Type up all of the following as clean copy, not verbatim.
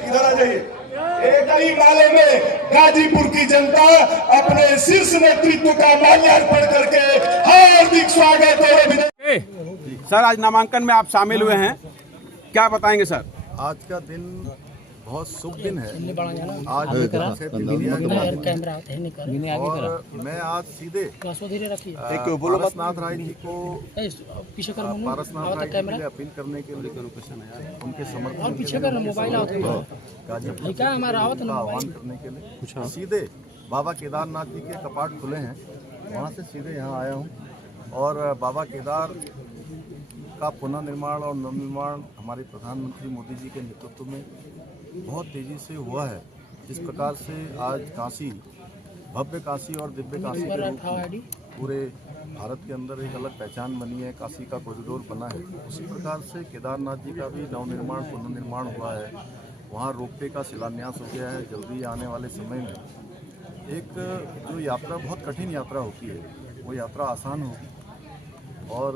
इधर आ जाइए। एक ही नाले में गाजीपुर की जनता अपने शीर्ष नेतृत्व का माल्यार्पण करके हार्दिक स्वागत है। सर, आज नामांकन में आप शामिल हुए हैं, क्या बताएंगे सर? आज का दिन बहुत शुभ दिन है। आज और मैं आज सीधे पारसनाथ राय जी को पारसनाथ राय जी के लिए अपील करने के लिए उनके समर्थन गाजीपुर का आह्वान करने के लिए सीधे बाबा केदारनाथ जी के कपाट खुले हैं, वहाँ से सीधे यहाँ आया हूँ। और बाबा केदार का पुनर्निर्माण और नवनिर्माण हमारे प्रधानमंत्री मोदी जी के नेतृत्व में बहुत तेज़ी से हुआ है। जिस प्रकार से आज काशी, भव्य काशी और दिव्य काशी के रूप में पूरे भारत के अंदर एक अलग पहचान बनी है, काशी का कॉरिडोर बना है, उसी प्रकार से केदारनाथ जी का भी नवनिर्माण पुनर्निर्माण हुआ है। वहाँ रोपवे का शिलान्यास हो गया है। जल्दी आने वाले समय में एक जो यात्रा बहुत कठिन यात्रा होती है, वो यात्रा आसान होगी। और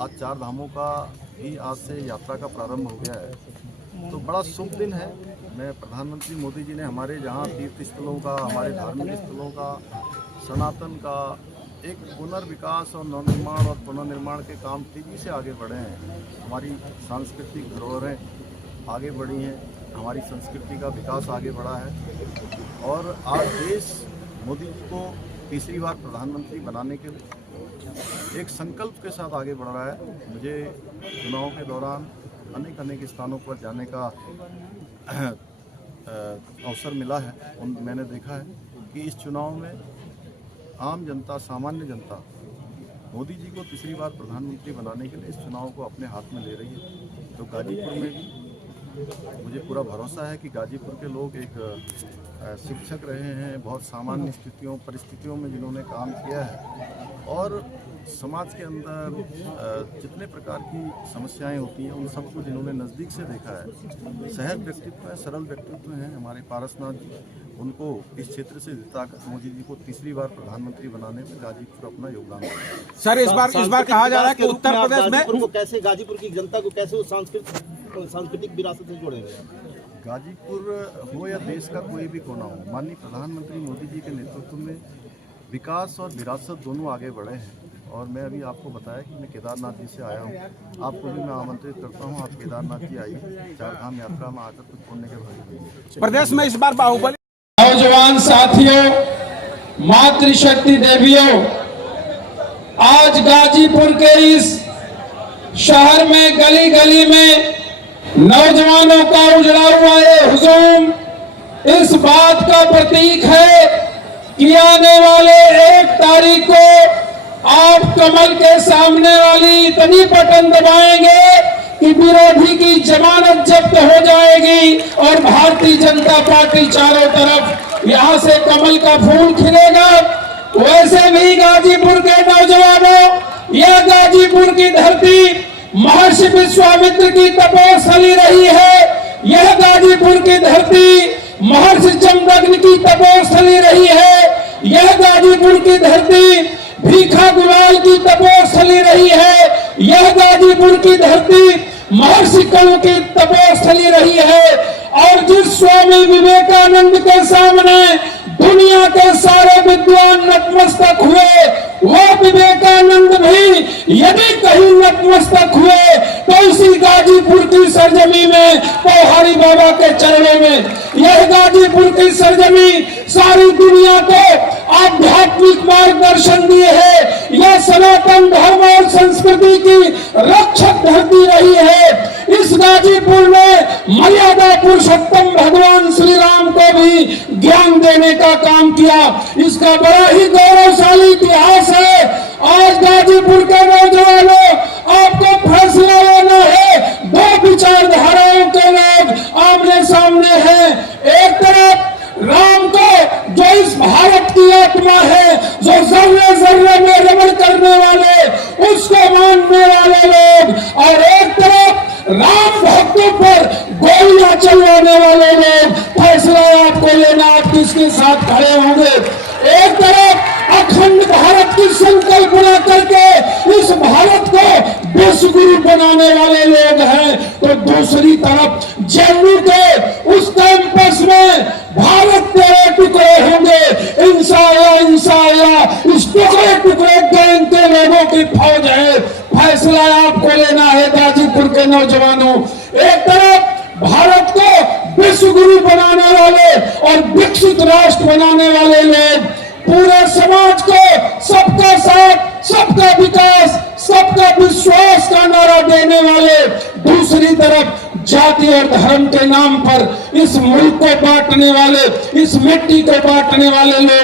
आज 4 धामों का भी आज से यात्रा का प्रारंभ हो गया है, तो बड़ा शुभ दिन है। मैं प्रधानमंत्री मोदी जी ने हमारे जहाँ तीर्थ स्थलों का, हमारे धार्मिक स्थलों का, सनातन का एक पुनर्विकास और नवनिर्माण और पुनर्निर्माण के काम तेज़ी से आगे बढ़े हैं। हमारी सांस्कृतिक धरोहरें आगे बढ़ी हैं, हमारी संस्कृति का विकास आगे बढ़ा है। और आज देश मोदी जी को तीसरी बार प्रधानमंत्री बनाने के लिए एक संकल्प के साथ आगे बढ़ रहा है। मुझे चुनाव के दौरान अनेक स्थानों पर जाने का अवसर मिला है। मैंने देखा है कि इस चुनाव में आम जनता, सामान्य जनता मोदी जी को तीसरी बार प्रधानमंत्री बनाने के लिए इस चुनाव को अपने हाथ में ले रही है। तो गाजीपुर में भी मुझे पूरा भरोसा है कि गाजीपुर के लोग एक शिक्षक रहे हैं, बहुत सामान्य परिस्थितियों में जिन्होंने काम किया है और समाज के अंदर जितने प्रकार की समस्याएं होती हैं उन सबको जिन्होंने नज़दीक से देखा है। सहज व्यक्तित्व है, सरल व्यक्तित्व हैं हमारे पारसनाथ जी। उनको इस क्षेत्र से ताकत मोदी जी को तीसरी बार प्रधानमंत्री बनाने में गाजीपुर अपना योगदान देगा। सर, इस बार कहा जा रहा है कि उत्तर प्रदेश में कैसे गाजीपुर की जनता को कैसे उस सांस्कृतिक विरासत से जोड़ेंगे? गाजीपुर हो या देश का कोई भी कोना हो, माननीय प्रधानमंत्री मोदी जी के नेतृत्व में विकास और विरासत दोनों आगे बढ़े हैं। और मैं अभी आपको बताया कि मैं केदारनाथ जी से आया हूँ। आपको भी मैं आमंत्रित करता हूँ, आप केदारनाथ जी आइए। 4 धाम यात्रा में आकर कुछ छोड़ने के बाद प्रदेश में इस बार बाहुबली। नौजवान साथियों, मातृशक्ति देवियों, आज गाजीपुर के इस शहर में गली गली में नौजवानों का उजड़ा हुआ ये हुजूम इस बात का प्रतीक है कि आने वाले 1 तारीख को आप कमल के सामने वाली इतनी बटन दबाएंगे कि विरोधी की जमानत जब्त हो जाएगी और भारतीय जनता पार्टी चारों तरफ यहां से कमल का फूल खिलेगा। वैसे भी गाजीपुर के नौजवानों, यह गाजीपुर की धरती महर्षि विश्वामित्र की तपोस्थली रही है। यह गाजीपुर की धरती महर्षि जमदग्नि की तपोस्थली रही है। यह गाजीपुर की धरती भीखा गुलाल की तपोस्थली रही है। यह गाजीपुर की धरती महर्षि कणु की तपोस्थली रही है। और जिस स्वामी विवेकानंद के सामने दुनिया के सारे विद्वान नतमस्तक हुए, वो विवेकानंद भी यदि कहीं नतमस्तक हुए तो इसी गाजीपुर की सरजमी में, पौहारी बाबा के चरणों में। यह गाजीपुर की सरजमी सारी दुनिया को आध्यात्मिक मार्गदर्शन दिए है। यह सनातन धर्म और संस्कृति की रक्षक धरती रही है। इस गाजीपुर में मर्यादा पुरुषोत्तम भगवान श्री राम को भी ज्ञान देने का काम किया। इसका बड़ा ही गौरवशाली इतिहास है। आज गाजीपुर के नौजवानों, आपको फैसला लेना है। दो विचारधाराओं के लोग आमने सामने हैं। एक तरफ राम को, जो इस भारत की आत्मा है, जो जर्रे जर्रे में रमण करने वाले, उसको मानने वाले लोग, और एक तरफ राम भक्तों पर गोलियां चलवाने वाले लोग। फैसला आपको लेना, आप किसके साथ खड़े होंगे। एक तरफ अखंड भारत की संकल्पना करके इस भारत को विश्व गुरु बनाने वाले लोग हैं, तो दूसरी तरफ जम्मू के उस कैंपस में भारत तेरे टुकड़े होंगे। इंशाअल्लाह इंशाअल्लाह इस टुकड़े टुकड़े गैंग के लोगों की फौज है। फैसला आपको लेना है गाजीपुर के नौजवानों। एक तरफ भारत को विश्व गुरु बनाने वाले और विकसित राष्ट्र बनाने वाले लोग, पूरे समाज को सबका साथ, सबका विकास, सबका विश्वास का नारा देने वाले। दूसरी तरफ जाति और धर्म के नाम पर इस मुल्क को बांटने वाले, इस मिट्टी को बांटने वाले लोग।